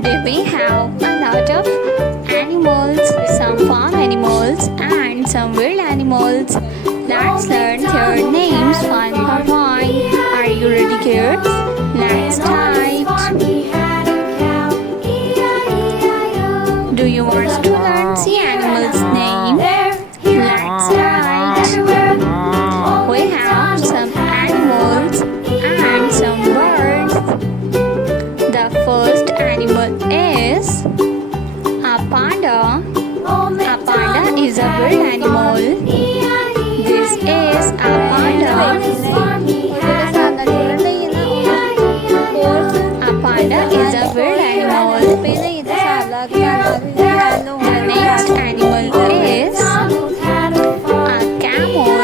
Today we have a lot of animals, some farm animals and some wild animals. Let's learn their names one by one. Are you ready, kids? Let's start. Do you want to learn the animal's name? Let's start. We have some animals and some birds. The first animal is a panda. A panda is a wild animal. This is a panda. A panda is a wild animal. The next animal is a camel.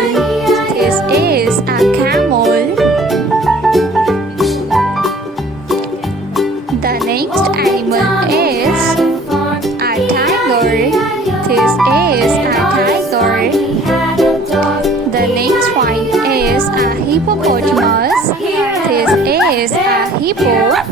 This is a camel. The next animal is a tiger. This is a tiger. The next one is a hippopotamus. This is a hippo.